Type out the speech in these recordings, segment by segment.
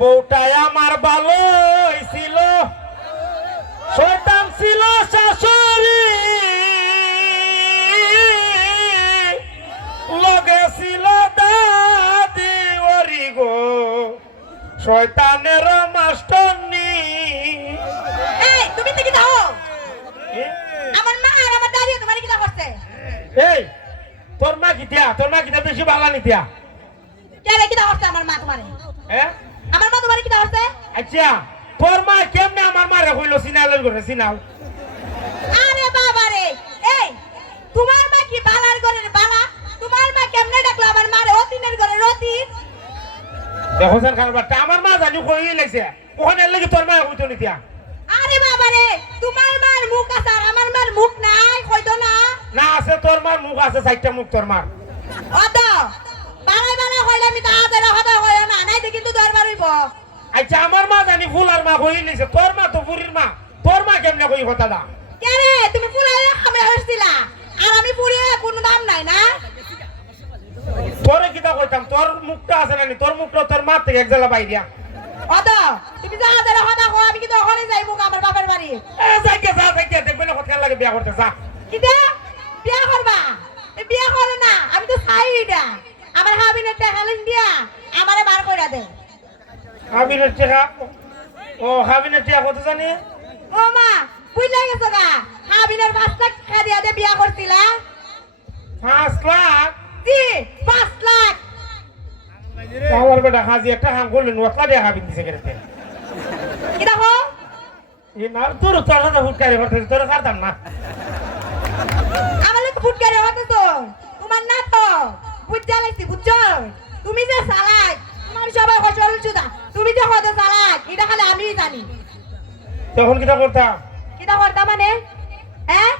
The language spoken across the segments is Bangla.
বউটাই আমার ভালো ছিল, শয়তান ছিল শাশুড়ি, লগে ছিল দাদি ওরি গো, শয়তানের মাস্টারনি। এই তুমি কি দাও? আমার মা আর আমার দাদি তোমার কি দাও করছে? এই তোর মা কিটা বেশি ভালো নিতিয়া? কে কি দাও করছে আমার মা তোমারে? হ্যাঁ আমার মা তোমারে কি দাও করছে? আচ্ছা তোর মা কেমনে আমার মারে কইলো সিনালের ঘরে সিনাও? আরে বাবা রে, এই তোমার মা কি বালার ঘরের বালা? তোমার মা কেমনে ডাকলো আমার মারে অতিনের ঘরে রতিন? দেখো স্যার কারবারটা আমার মা জানি কই লাইছে, ওখানে লাগি তোর মা কইতো নিতিয়া? আরে বাবা রে, তোমার মার মুখ আছে আর আমার মার মুখ নাই, কইতো না? না আছে, তোর মার মুখ আছে, চারটা মুখ তোর মার। অত বালাই বালা কইলে আমি তা আদরা হদা কইও না, নাই তো কিন্তু দরবার হইব। আচ্ছা আমার মা জানি ফুলার মা কই লাইছে, তোর মা তো পুরীর মা, তোর মা কেমনে কই কথাটা? কে রে তুমি ফুলাইয়া খামে হইছিলা আর আমি পুরিয়ে কোনো দাম নাই না? তোরে কিটা কইতাম, তোর মুখটা আছে না, তোর মুখটা তোর মা থেকে এক জায়গা বাইরিয়া। অত তুমি যা আদরা হদা কই আমি কিন্তু ওখানে যাইবো আমার বাবার বাড়ি। যাইকে দেখবে না কত লাগে বিয়া করতে যা। কিটা বিয়া করবা? এ বিয়া করে না, আমি তো চাই এটা। আমার হাবিনের টাকা লিন দিয়া আমারে বার কইরা দে। হাবিনের টেকা? ও হাবিনের টেকা কত জানি? ও মা বুঝলা গেছো গা, হাবিনের 5 লাখ টাকা দিয়া দে বিয়া করছিলা? 5 লাখ? জি 5 লাখ। আমার বেটা হাজি একটা কাম করলেন, ওতলা দিয়ে হাবিন দিছে কেটে। কি দেখো এ না তোর তোর কথা ফুটকারি করতে তোর কাটতাম না। আমার লোক ফুটকারে হতে তো তোমার না তো বুঝা লাগছি বুঝছো? তুমি যে চালাক, তোমার সবাই হসল চুদা, তুমি যে হতে চালাক এটা খালি আমিই জানি। তখন কিটা করতাম? কিটা করতা মানে? হ্যাঁ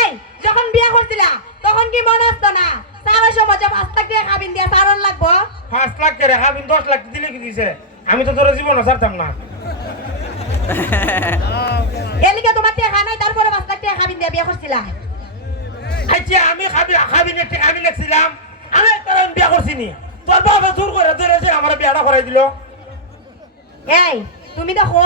এই যখন বিয়া করছিলা তখন কি মনে আসতো না সারা সময় যে 5 লাখ টাকা খাবিন দিয়া সারন লাগবো? 5 লাখ করে হাবিন 10 লাখ দিলে কি দিছে? আমি তো তোর জীবনও ছাড়তাম না। এলিকে তোমার টাকা নাই তারপরে 5 লাখ টাকা খাবিন দিয়া বিয়া করছিলা? আচ্ছা আমি হাবিনের টেকা আমি লেখছিলাম, আমি তোর বিয়া করছি নি, তোর বাবা জোর করে ধরে যে আমার বিয়াটা করাই দিল। এই তুমি দেখো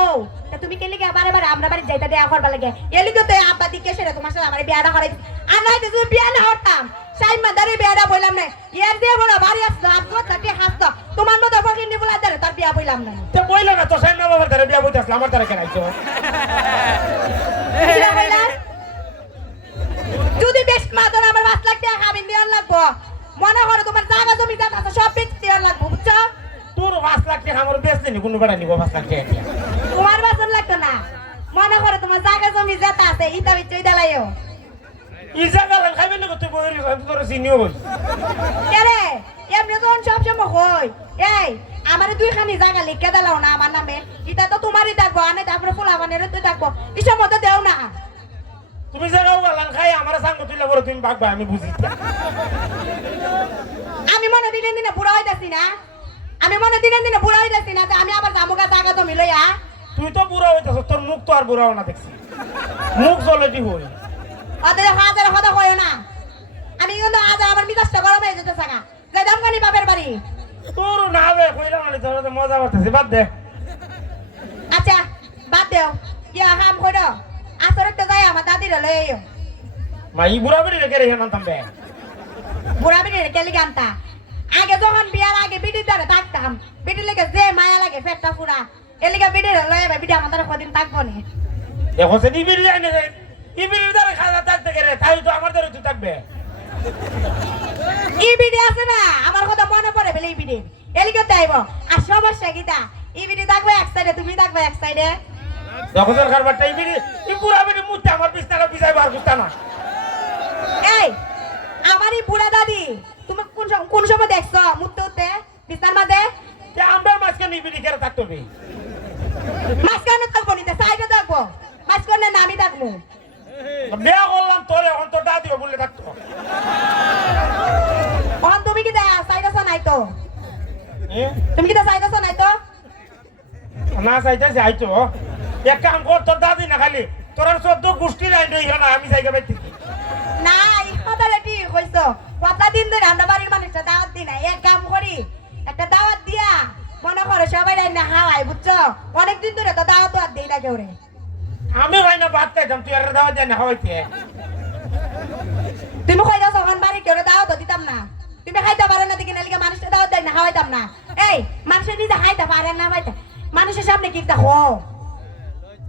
তুমি কেলি কে বারে বারে আমরা বাড়ি যাইতা দেয়া করবা লাগে, এলিকে তো আব্বা দিকে সেটা তোমার সাথে আমার বিয়াটা করাই দিছে। আর নাই তো তুমি বিয়া না হতাম সাই মাদারে বিয়াটা বললাম না, ইয়ার দিয়ে বড় বাড়ি আসতো আর তো তাকে হাসতো তোমার মতো ফকিনি বলা ধরে তার বিয়া বললাম না। তো বইলো না তো সাইমা বাবার ধরে বিয়া বইতে আসলে আমার দ্বারা কেন আইছো? কিরা কইলা? যদি বেশ মাদন আমার 5 লাখ টাকা খাবিন দেওয়ার লাগবো, মনে করো তোমার জায়গা জমি যা আছে সব বেচে দেওয়ার লাগবো বুঝছো? তোর 5 লাখ টাকা আমার বেচতে নি, কোনো বেড়া নিব 5 লাখ টাকা দিয়া? তোমার বাসন লাগতো না, মনে করো তোমার জায়গা জমি যেটা আছে ইটা বিচে ইটা লাইও। ইজা গালান খাইবে না তুই বইরি তোর চিনিও বল। কেরে এমনি যখন সব সময় হই এই আমার 2 খানি জায়গা লিখে দাও না আমার নামে, এটা তো তোমারই থাকবো আনে তারপরে ফুলাবানেরও তো থাকবো, ইসব মতো দেও না। তুমি জায়গাও গালান খাই আমার সাঙ্গ তুইলে বড় তুমি বাগবা, আমি বুঝি। আমি মনে দিনে দিনে বুড়া হইতাছি না, আমি মনে দিনে দিনে বুড়া হইতাছি না যে আমি আবার জামুকা জায়গা জমি লইয়া? তুই তো বুড়া হইতাছ, তোর মুখ তো আর বুড়াও না দেখছি, মুখ জলেটি হই। ওদের হাজার কথা কইও না, আমি কিন্তু আজ আমার মিজাজটা গরম হয়ে যেতে থাকা যে দামগানি বাপের বাড়ি। তোর না হবে কইলাম না, তোর তো মজা করতেছি, বাদ দে। আচ্ছা বাদ দেও, ইয়া কাম করো আসরে তো যাই আমার দাদির লই আইও। মা ই বুড়া বেরি রেখে রেখে নাম থামবে। বুড়া বিড়ি কেলি গানতা আগে যখন বিয়ার আগে বিড়ির দ্বারা থাকতাম, বিড়ির লেগে যে মায়া লাগে পেটটা পুরা, এলিগা বিড়ির লই আইবা, বিড়ি আমাদের কদিন থাকবো নি। দেখো সে নিবিড়ি যায় না, নিবিড়ি দ্বারা খাওয়া থাকতে গেলে তাই তো আমার দ্বারা তুই থাকবে। ই বিড়ি আছে না আমার কথা মনে পড়ে বলে ই বিড়ি এলিগা তাইব। আর সমস্যা কিটা, ই বিড়ি থাকবে এক সাইডে তুমি থাকবে এক সাইডে। দেখো তোর কারবারটা ইবিড়ি, ই বুড়া বেরি মুতে আমার বিছনাটা বিছাইবো আর বুঝতা না। এই আমারই বুড়া দাদি তুমি কোন সময় দেখছো মুতে উঠতে বিছানার মাঝে? তে আমরা মাঝখানে নিবিড়ি করে থাকতে হবে। মাঝখানে থাকবো নিতে সাইডে থাকবো, মাঝখানে নামি থাকবো। বিয়া করলাম তোর, এখন তোর দাদিও বললে থাকতো। এখন তুমি কি দা সাইডে নাই তো? এ? তুমি কি সাইডে নাই তো? না চাইতেছে আইতো, এক কাম কর, তোর দাদি না খালি তোর 14 গোষ্ঠীর আইন না, আমি জায়গা পাই থেকে না এই কথাটা ঠিক কইছো, কতদিন ধরে আমরা বাড়ির মানুষটা দাওয়াত দিই না, এক কাম করি একটা দাওয়াত দিয়া মনে করে সবাই রান্না খাওয়াই বুঝছো অনেকদিন ধরে তো দাও তো আর দেই না কেউ রে আমি হয় না ভাত খাইতাম তুই আর দাওয়া দেয় না খাওয়াইতে তুমি কইরা যখন বাড়ি কেউ দাও তো দিতাম না তুমি খাইতে পারো না দেখি নালিকা মানুষের দাও দেয় না খাওয়াইতাম না এই মানুষের নিজে খাইতে পারে না খাইতে মানুষের সামনে কি দেখো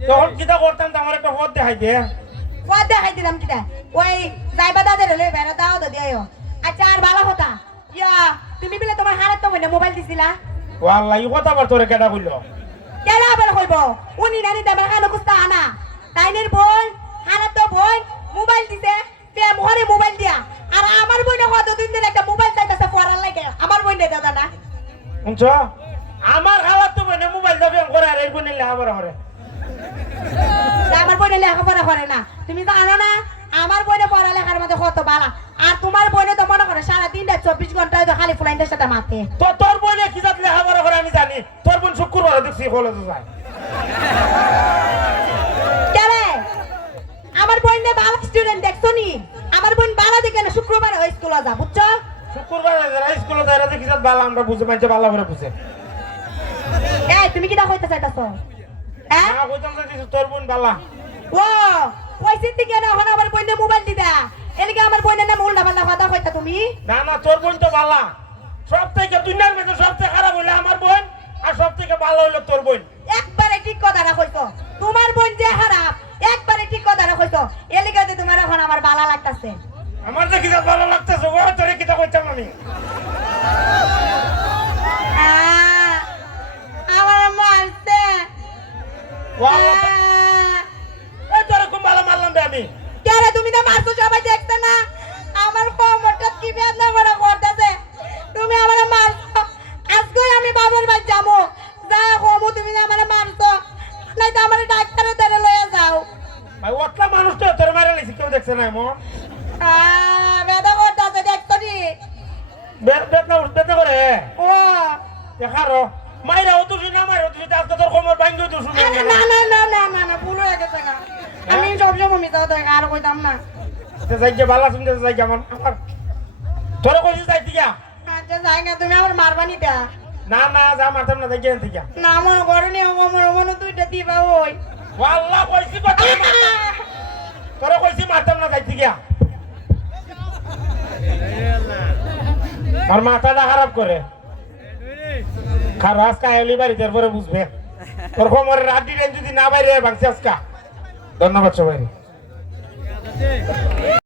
তখন কিতা করতাম তো আমার একটা পথ দেখাই দে পদ দেখাই দিলাম কিটা ওই যাইবা দাদের লই বেড়া দাও তো দিও আচ্ছা আর ভালো কথা ইয়া তুমি বলে তোমার হারাত তো মনে মোবাইল দিছিলা ওয়াল্লাহ ই কথা বার তোরে কেডা কইলো কেলা আবার কইব উনি নানি দামের খানো কুস্তা আনা তাইনের বোন হারাত তো বোন মোবাইল দিছে প্রেম ঘরে মোবাইল দিয়া আর আমার বোনে কত দিন ধরে একটা মোবাইল চাইতেছে পড়ার লাগে আমার বোন দে দাদা না শুনছো আমার খালার তো বনে মোবাইল দাবি করে আর এই বনে লেখাপড়া করে আমার বোনে লেখাপড়া করে না তুমি জানো না আমার বোনে পড়ালেখার মধ্যে কত বালা আর তোমার বোনে তো মনে করে সারাদিন 24 ঘন্টা হয়তো খালি ফুলাইনদের সাথে মাতে তো তোর বনে কি জাত লেখাপড়া করে আমি জানি তোর বোন শুক্রবার দেখছি কলেজে যায় কেরে আমার বোনে ভালো স্টুডেন্ট দেখছো নি আমার বোন ভালো দেখে না শুক্রবার ওই স্কুলে যা বুঝছো শুক্রবার স্কুলে যায় রাতে কি জাত বালা আমরা বুঝে মানছে বালা করে বুঝে এই তুমি কি দা কইতে চাইতাছো হ্যাঁ না কইতাম না দিছি তোর বোন বালা ও কইছিস কি না এখন আমার বোনে মোবাইল দিদা এলিকে আমার বোনের নাম উল্টা পাল্টা কথা কইতা তুমি না না তোর বোন তো বালা সব থেকে দুনিয়ার মধ্যে সবচেয়ে খারাপ হইলো আমার বোন আর সব থেকে ভালো হইলো তোর বোন একবারে ঠিক কথা রাখইছো তোমার বোন যে খারাপ একবারে ঠিক কথা রাখইছো এলিকে যে তোমার এখন আমার ভালো লাগতাছে আমার যে কি জাত ভালো লাগতেছে ও তোরে কিতা কইতাম আমি আমার মারছে ওয়াল্লাহ এই তোরে কোন বালা মারলাম বে আমি কেরে তুমি না মারছো সবাই দেখতে না আমার কোমরটা কি বেদনা করে করতেছে তুমি আমারে মারছো আজকে আমি বাবার বাড়ি যাবো যা কমু তুমি না আমারে মারছো নাই তো আমারে ডাক্তারের দ্বারে লয়ে যাও ভাই ওতলা মানুষ তো তোর মারা লাইছি কেউ দেখছে না মো বেদা করতেছে দেখতো নি বেদনা করে ও দেখারো মাইরা ও তুই না মাইরা তুই আজকে তোর কোমর ভাঙি তুই শুনি আরে না না না না না না ভুল হয়ে গেছে না আমি সবসময় মিথ্যা কথা আর কইতাম না যাই যে বালা শুনতে যাই আমার আমার তোরে কইছিস যাই দিয়া আচ্ছা যাই না তুমি আমার মারবানি দা না না যা মারতাম না যাই গেন থেকে না মনে করনি মনে তুইটা দিবা ওই ওয়াল্লাহ কইছি কথা তোরে কইছি মারতাম না যাই থেকে আর মাথাটা খারাপ করে খারাপ কায়লি বাড়িতে পরে বুঝবে তোর কোমরের রাড্ডি যদি না বাইরে ভাঙছে আজকা ধন্যবাদ সবাই